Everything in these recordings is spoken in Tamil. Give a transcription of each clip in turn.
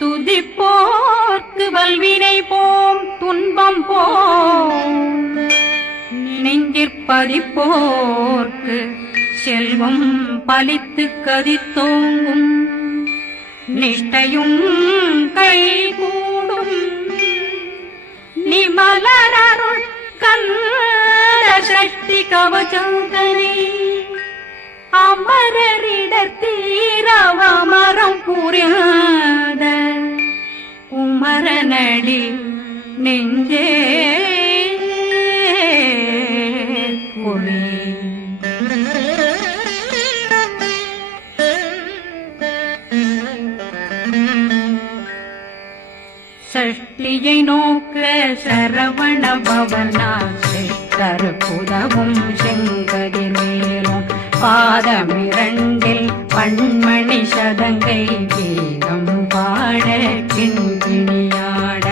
துதிப்போர்க்கு வல்வினை போம் துன்பம் போம் நெஞ்சிற்பதிப்போர்க்கு செல்வம் பலித்து கதித்தோங்கும் நிஷ்டையும் கைகூடும் நிமலரருள் கந்த சக்தி கவசந்தனை அமரரிடத்தீரவமரம் புரியாத குமரனடி நெஞ்சே குழி சஷ்டியை நோக்க சரவண பவனா சித்தருக்குதவும் செங்கதிர் மேலும் பாதமிரண்டில் பண்மணி சதங்கை கீதம் பாட கிண்கிணியாட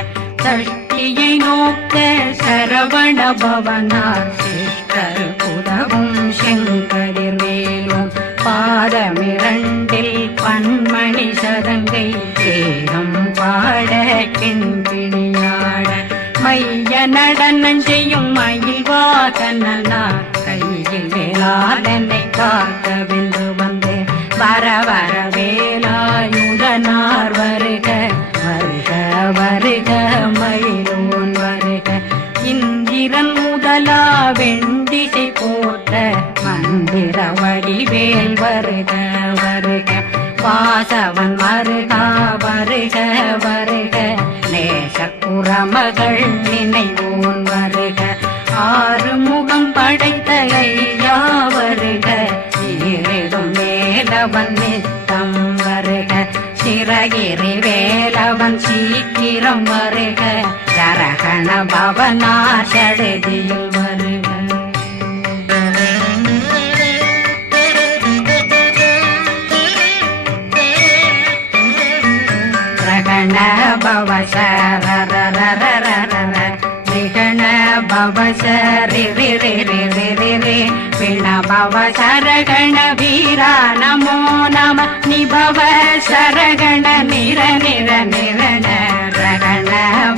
சஷ்டியை நோக்க சரவண பவனா சித்தருக்குதவும் செங்கதிர் மேலும் பாதமிரண்டில் பண்மணி சதங்கை கீதம் பாட கிண்கிணியாட மைய நடனம் செய்யும் மயில் வாகனார் கையில் வேளாளனை காக்க வென்று வந்து வர வர வேலாயுதனார் வருக வருக வருக மயிலோன் வருக இந்திரன் முதலா வெண்டிசை போட்ட மந்திர வடிவேல் வருக வருக வாசவன் வருகா வருக வருக நேசக்குறமகள் நினைவோன் வருக ஆறுமுகம் படைத்த ஐயா வருக ஈரிடும் வேலவன் நித்தம் வருக சிறகிரி வேலவன் சீக்கிரம் வருக சரகண பவனா சடதியில் வருக பவ சரண பவ சரி பிண பவ சரகண வீரா நமோ நம நிபவ சரகண நிர நிர நிரண ரகண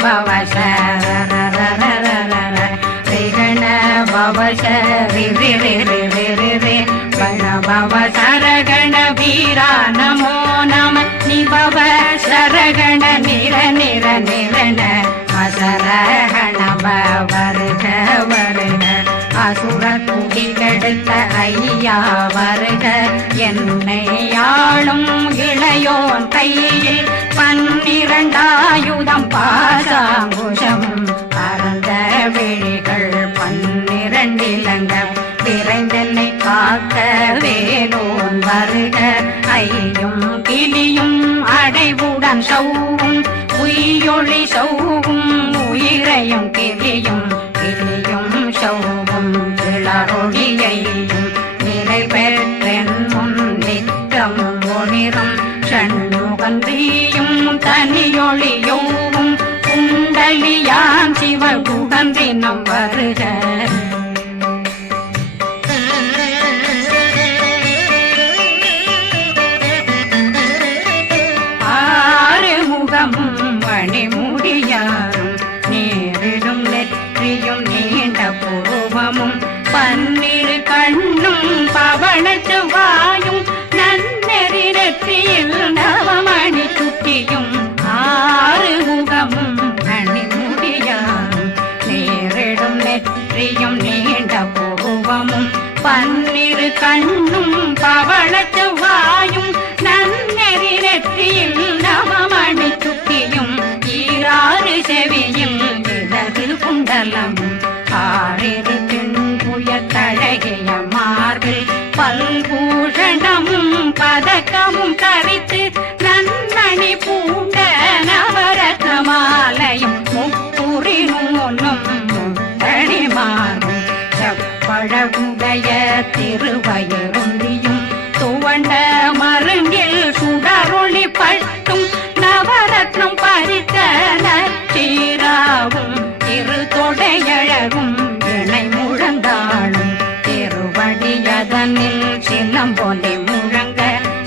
பவ சரண பவ சரி பண பவ சரகண வீரா நமோ நம நிபவ சரகண நிர நிர நிரண அசரகண வருக வருக அசுர குடிகெடுத்த ஐயா வருக என்னை ஆளும் இளையோன் கையில் 12 பாசாங்குஷம் பரந்த விழிகள் 12 இலங்க விரைந்தென்னை காக்க வேலோன் வருக ஐயும் கிளியும் அடைவுடன் சௌவும் உயிரொளி சௌவும் உயிரையும் கிளியும் கிளியும் சௌவும் கிளரொளியையும் நிலை பெற்றென் முன் நித்தம் ஒளிரும் ஷண்முகந்தியும் தனியொளியோவும் குண்டலியான் சிவகுகந்தினம் வருக மணிமுடியாரும் நேரிடும் நெற்றியும் நீண்ட பூர்வமும் 12 கண்ணும் பவள செவ்வாயும் நன்னெறி நெற்றியில் நவமணி சுட்டியும் 6 முகமும் மணிமுடியாரும் நேரிடும் நெற்றியும் நீண்ட பூர்வமும் 12 கண்ணும் பவள செவ்வாயும் நன்னெறி நெற்றியில் நவமணி சுட்டியும் 6 செவியும் இடது குண்டலம் 6 தின்புய தழகிய மார்பில் பல்பூஷணமும் பதக்கமும் தரித்து நன்மணி பூண்ட நவரத்ன மாலையும் முப்புரி நூலும் முத்தணிமாறும் செப்பழகுடைய திருவயருந்தியும் துவண்ட மருங்கில் சுடரொளி பட்டும் நவரத்னம் பறித்த நச்சீராவும் இரு தொடையழகும் இணை முழந்தாளும் திருவடியதனில் சின்னம் போலே முழங்க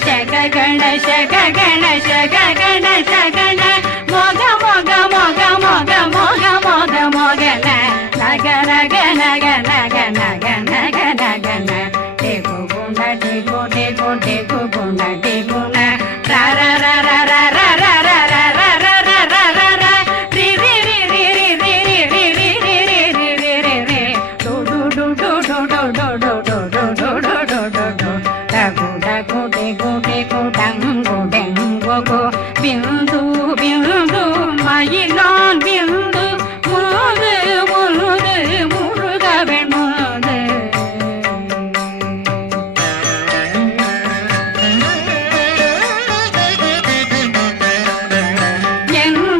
சககண சககண சககண சகண நக நக நக நக நக நக நக ந டேகு குண டேகு டேகு டேகு குண டேகு ந ர ர ர ர ர ர ர ர ர ர ர ர ர ர ர ரி ரி ரி ரி ரி ரி ரி ரி ரி ரி ரி ரி ரி ரி ரி டு டு டு டு டு டு டு டு டு டு டு டு டு டு டு டகு டகு டேகு டேகு டங்கு டெங்கு கு பிந்து பிந்து மயிலான் பிந்து முழுது முழுது முழுகவன் முழுது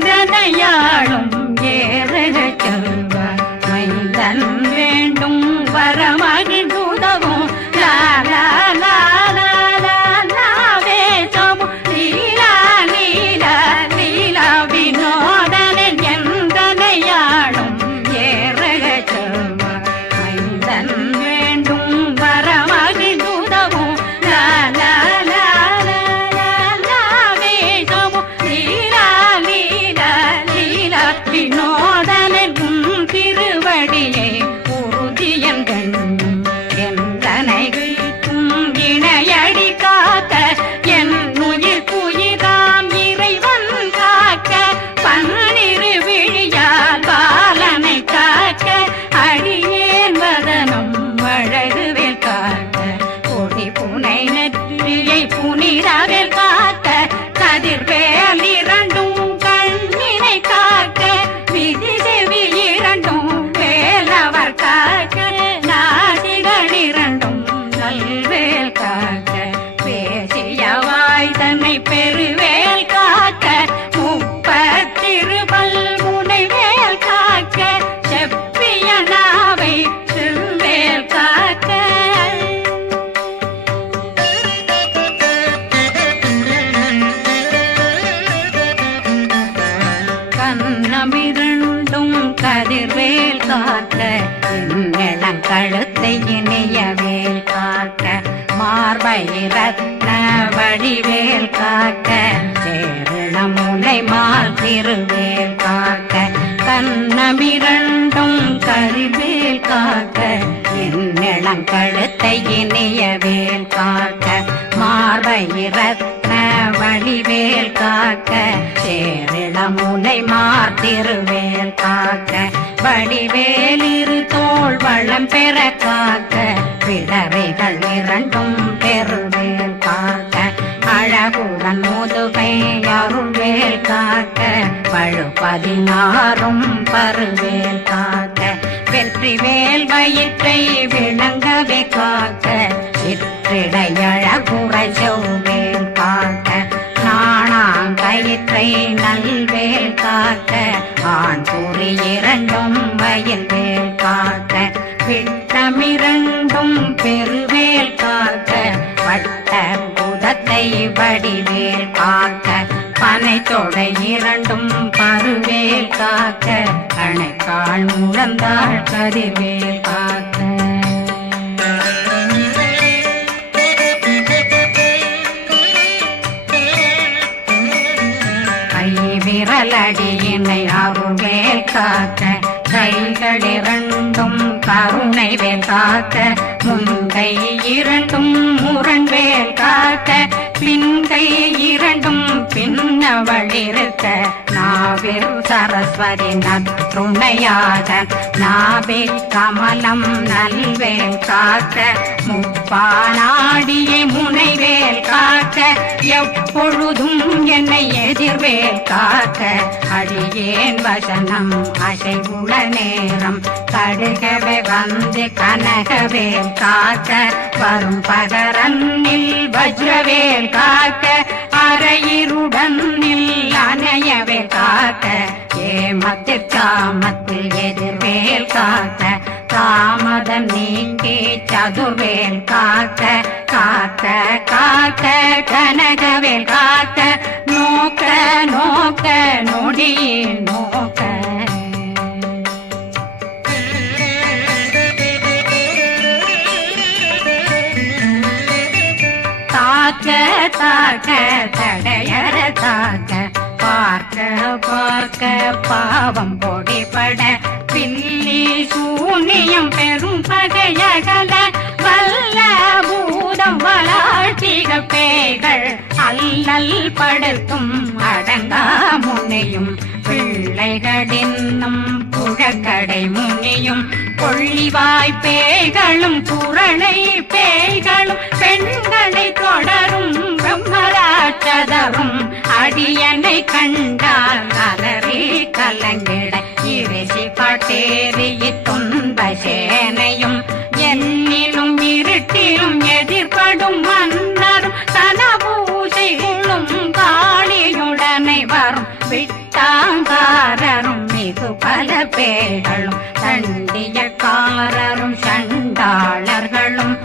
எந்தனையாளும் ஏறக செல்வார் மைந்தன் வேண்டும் வரமகிழ்ந்துதவும் லா லா லா லா லா லாவே சமு லீலா லீலா லீலா வினோதனன் எந்தனையாளும் ஏறக செல்வார் மைந்தன் வேண்டும் வரமகிழ்ந்துதவும் லா லா லா லா லா லாவே சமு லீலா லீலா லீலா வினோதனன் திருவடியை உறுதியன் கண்ணும் எந்தனைகளுக்கும் இணையடி காக்க என் உயிர் புயிராம் இறைவன் காக்க பன்னிரு விழியால் பாலனை காக்க அடியேன் வதனம் அழகுவேல் காக்க கொடி புனை நெற்றியை புனிதவேல் காக்க கதிர்வேல் இரண்டும் கண்ணினை காக்க விதி செவி இரண்டும் வேலவர் காக்க நாசிகள் இரண்டும் நல்வேல் காக்க பேசிய வாய் தன்னை பெருவேல் காக்க முப்பத்திருபல் முனைவேல் காக்க செப்பிய நாவை செவ்வேல் காக்க கண்ணமிரண்டும் கதிர்வேல் காக்க இளம் கழுத்தை இணையவேல் காக்க மார்பை ரத்ன வடிவேல் காக்க சேரண முனை மால் திருவேல் காக்க கண்ணமிரண்டும் கரிவேல் காக்க இளம் கழுத்தை இணையவேல் காக்க மார்பை ரத்ன வடிவேல் காக்க சேரிள முனை மார்த்திருவேல் காக்க வடிவேல் இரு தோள் வளம் பெற காக்க பிடரைகள் இரண்டும் பெருவேல் காக்க அழகுடன் முதுகை அருள்வேல் காக்க பழு 16 பருவேல் காக்க வெற்றி வேல் வயிற்றை விளங்கவே காக்க சிற்றிடையழகுறை செவ்வேல் காக்க நாணாங்கயிற்றை நல்வேல் காக்க ஆண் குறி இரண்டும் வயல்வேல் காக்க விட்டமிரண்டும் பெருவேல் காக்க வட்ட புதத்தை வடிவேல் காக்க பனை தொடை இரண்டும் பருவேல் காக்க கணைக்கால் முழந்தாள் கதிர்வேல் காக்க விரலடியினை அருள்வேல் காக்க கைகள் இரண்டும் கருணை வேல் காக்க முன்கை இரண்டும் முரண்வேல் காக்க பின்கை இரண்டும் பின்னவளிருக்க நாவில் சரஸ்வதி நற்றுணையாக நாவே கமலம் நல்வேல் காக்க முப்பானாடியை முனைவேல் காக்க எப்பொழுதும் என்னை எதிர்வேல் காக்க அடியேன் வசனம் அசைவுள நேரம் கடுகவே வந்து கனகவேல் காக்க வரும் பகரன்னில் வஜ்ரவேல் காக்க அரையிருடன் அணையவே காக்க ஏமத்தில் காமத்தில் எதிர்வேல் காக்க தாமதம் நீக்கி சதுர்வேல் காக்க காக்க காக்க கனகவேல் காக்க நோக்க நோக்க நொடியில் நோக்க தாக்க தாக்க தடையற தாக்க பார்க்க பார்க்க பாவம் பொடிபட பில்லி சூனியம் பெரும் பகையகல வல்ல பூதம் வளாட்டிக பேய்கள் அல்லல் படுத்தும் அடங்கா முனையும் பிள்ளைகளின்னும் புழக்கடை முனியும் கொள்ளிவாய் பேய்களும் குரளை பேய்களும் பெண்களை தொடரும் பிரம்மராட்சதரும் அடியனை கண்டால் அலறி கலங்கிட இறைசி பாட்டேறிய துன்ப சேனையும் என்னிலும் இருட்டிலும் எதிர்படும் மன்னரும் தனபூசைகளும் காளியுடனை வரும் விட்டாங்காரரும் மிகு பல பேர்களும் தண்டியக்காரரும் சண்டாளர்களும்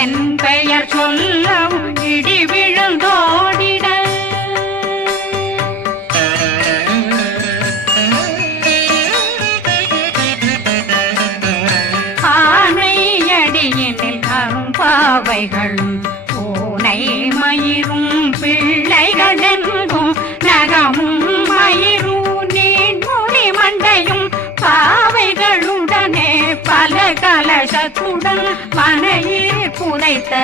என் பெயர் சொல்லவும் இடி விழுந்தோடிட ஆனையடியினில் அரும்பாவைகளும் பூனை மயிரும் பிள்ளைகளெங்கும் நகமும் மயிரும் நீண்முடி மண்டையும் பாவைகளுடனே பல கலசத்துடன் மனையில் புதைத்த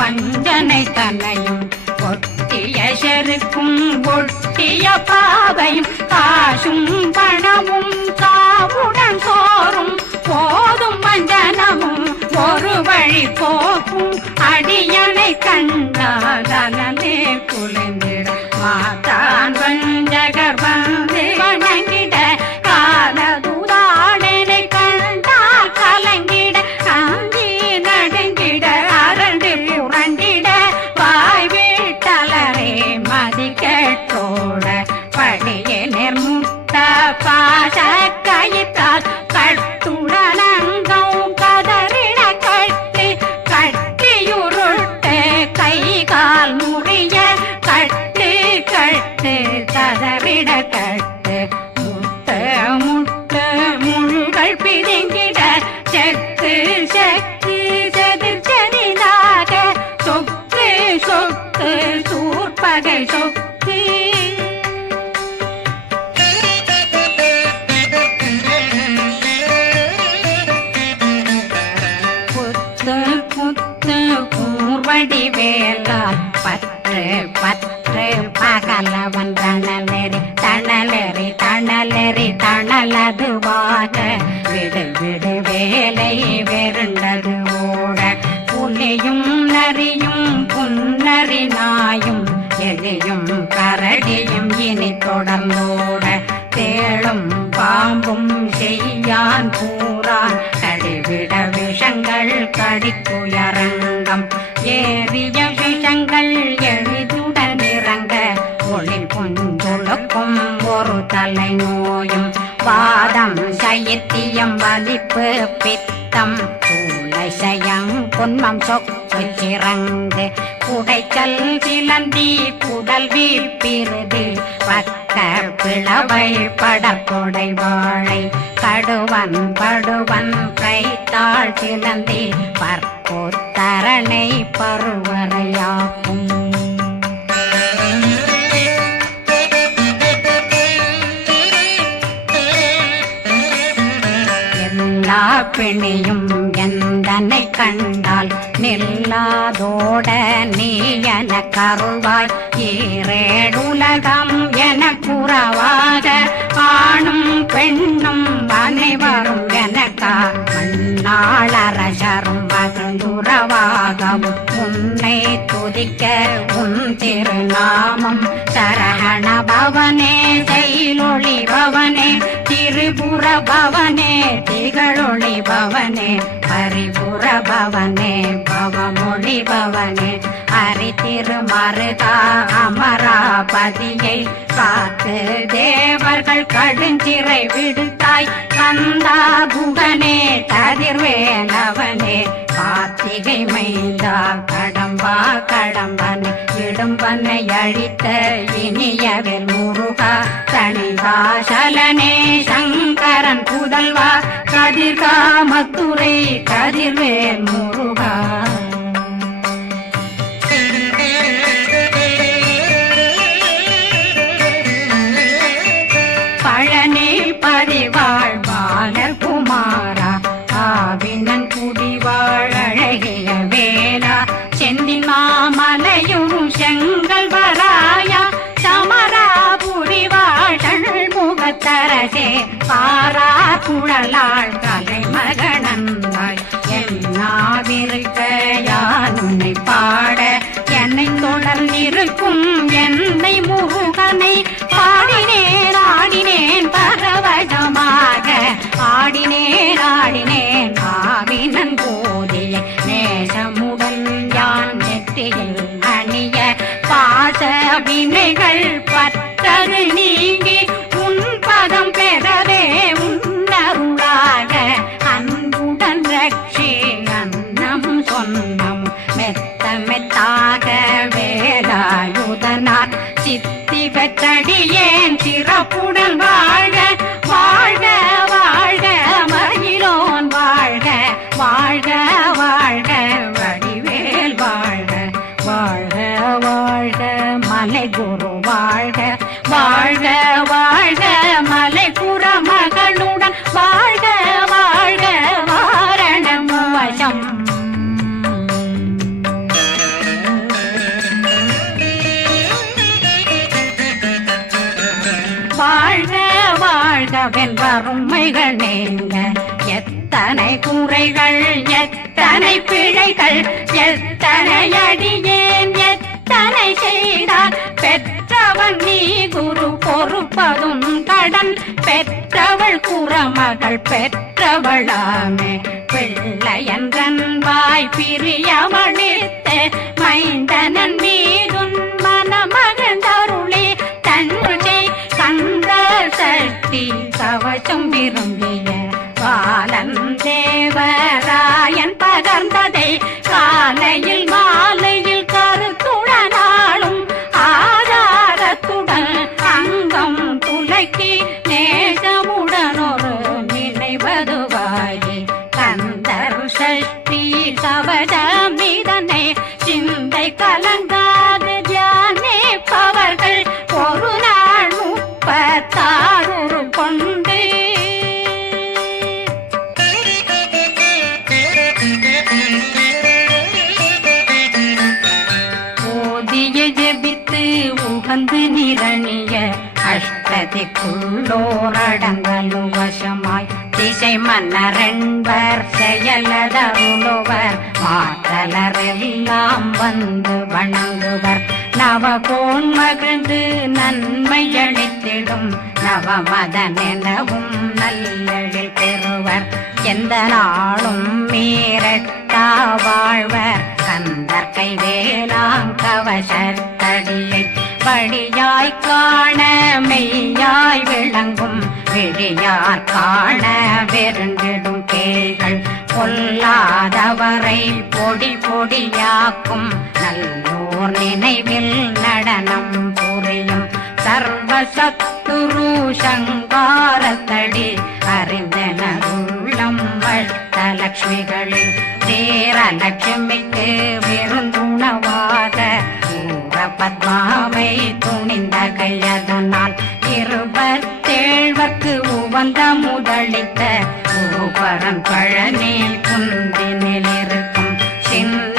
வஞ்சனை தன்னையும் ஒட்டிய செருக்கும் ஒட்டிய பாவையும் காசும் பணமும் காவுடன் சோறும் போதும் வஞ்சனமும் ஒரு வழி போக்கும் அடியனை கண்டாலே குளிந்திட மாதான் வஞ்சகர் வந்து வணங்கிட காலதுதாடனை கண்டால் கலங்கிட காந்தி நடுங்கிட அரண்டு புரண்டிட வாய் வீட்டலரே மதி கேட்டோட படியே நிர்முத்த பாச கயிற்றால் கட்டுடலங்கம் கதறிட கட்டி கட்டியுருட்டு கை கால் முறிய கட்டு கட்டு கதறிட கட்டு முட்ட முட்ட முள்கள் பிதுங்கிட செக்கு செக்கு செதிர் செதிலாக சொக்கு சொக்கு சூர்பகை சொக்கு புத்து புத்து கூர்வடி வேலால் பற்று பற்று பகலவன் தணலெறி தணலெறி தணலெறி தணலதுவாக விடு விடு வேலை வெருண்டது ஓட புலியும் நரியும் புன்னரி நாயும் எலியும் கரடியும் இனி தொடர்ந்தோட தேளும் பாம்பும் செய்யான் கூறான் கடிவிட விஷங்கள் கடித்துயரங்கம் ஏறிய விஷங்கள் எளிதுடன் இறங்க ஒளி புஞ்சொழுக்கும் ஒரு தலை நோயும் வாதம் சைத்தியம் வலிப்பு பித்தம் சயம் பொன்மம் சொக்கு சிறங்கு குடைச்சல் சிலந்தி குடல் வீப்பிருது பக்க பிளவை படற்கொடை வாழை கடுவன் படுவன் கைத்தாள் சிலந்தி பற்போத்தரணை பருவரையாக்கும் எல்லா பிணியும் எந்தனை கண்டால் நில்லாதோட நீ என கருள்வாய் ஈரேடுலகம் என குறவாக ஆணும் பெண்ணும் அனைவரும் எனக்கா மண்ணாளரசரும் மகிழ்ந்துறவாகவும் உன்னை துதிக்க உன் திருநாமம் சரஹண பவனே செயலொளி பவனே திரிபுர பவனே திகழொளி பவனே பரிபுர பவனே பவமொழி பவனே அரி திருமருகா அமராபதியை காத்து தேவர்கள் கடுஞ்சிறை விடுத்தாய் கந்தா குகனே கதிர்வேலவனே கார்த்திகை மைந்தா கடம்பா கடம்பனை இடும்பனை அழித்த இனியவில் முருகா தனிகாசலனே சங்கரன் புதல்வா கதிர்காமத்துறை கதிர்வேல் முருகா மலையுறும் செங்கல் வராயா சமராபுரி வாழல் முகத்தரசே பாரா குழலாள் கலை மகனந்தாய் என்னாவிருக்க யான் உன்னை பாட என்னை தொடர்ந்திருக்கும் என்னை முருகனை பாடினேன் ஆடினேன் பரவசமாக ஆடினேன் ஆடினேன் ஆவினன் போதிய நேசமுடன் யான் நெற்றியில் அணிய பாச வினைகள் பற்றது நீங்கி உன் பதம் பெறவே உன்னருளாக அன்புடன் ரட்சி அன்னம் சொன்னம் மெத்த மெத்தாக வேலாயுதனார் சித்தி பெற்றடியேன் சிறப்புடன் வாழ்க வாழ்க வாழ்க மகிழோன் வாழ்க வாழ்க வாழ்க வடிவேல் வாழ்க வாழ்க வாழ்க மலை குரு வாழ்க வாழ்க வாழ்க மலை புற மகளுடன் வாழ்க வாழ்க வாரணம் வசம் வாழ்க வாழ்க வென்றருமைகள் நீங்க எத்தனை குறைகள் எத்தனை பிழைகள் எத்தனை அடியேன் எத்தனை செய்தார் பெற்றவன் நீ குரு பொறுப்பதும் கடன் பெற்றவள் குறமகள் பெற்றவளாமே பிள்ளையன்றன் வாய் பிரியமளித்து மைந்தனன் மீதுன் மனமகந்தருளே தன்னை கந்த சக்தி கவசம் விரும்பிய பாலன் தேவராயன் பகர்ந்ததை காலையில் மாலையில் கருத்துடனாலும் ஆதாரத்துடன் அங்கம் துலக்கி நேசமுடன் ஒரு நினைவதுவாகி கந்தர் சக்தி கவசம் இதனை சிந்தை கலங்காது தியானிப்பவர்கள் ஒரு நாள் 36 கொண்டு ஓதிய ஜெபித்து உகந்து நிரணிய அஷ்டதிக்குள்ளோரடங்கலும் வசமாய் திசை மன்னரென்பர் செயலதருளுவர் மாற்றலரெல்லாம் வந்து வணங்குவர் நவகோன் மகிழ்ந்து நன்மை அளித்திடும் நவமதனெனவும் நல்லெழில் பெறுவர் எந்த நாளும் மீறட்டா வாழ்வர் கந்தர் கைவேலாங்கவசத்தடியை வழியாய் காண மெய்யாய் விளங்கும் விழியார் காண வெருண்டிடும் கேள்கள் பொல்லாதவரை பொடி பொடியாக்கும் நல்லோர் நினைவில் நடனம் புரியும் சர்வசத்துரு சங்காரத்தடி அறிந்தனருள்ளம் வட்டலட்சுமிகளில் தேரலட்சுமிக்கு விருந்துணவாக ஊர பத்மாவை துணிந்த கையதனால் 27 உவந்த முதலித்த ஊபரன் பழனில் குந்தினில் இருக்கும் சின்ன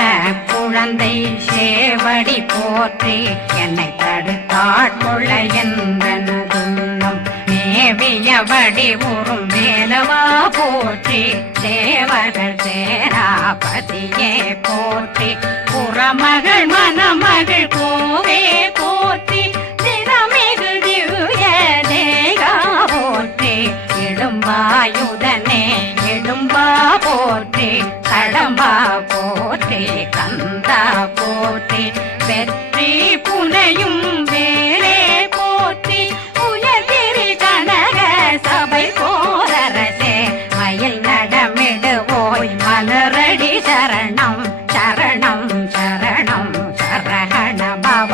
குழந்தை சேவடி போற்றி என்னை தடுத்தாட்கொள்ள என்றனதுள்ளம் மேவியபடி உறும் வேலவா போற்றி தேவர்கள் சேராபதியே போற்றி புறமகள் மணமகள் கோவே போற்றி தினமிகு திவ்ய தேகா போற்றி இடும்பாயுதனே இடும்பா போற்றி கடம்பா போற்றி கந்தா போற்றி வெற்றி புனையும் வேலே போற்றி உயர்திரி கனக சபை போரரசே மயில் நடமிடுவோய் மலரடி சரணம் சரணம் சரணம் சரஹண பவ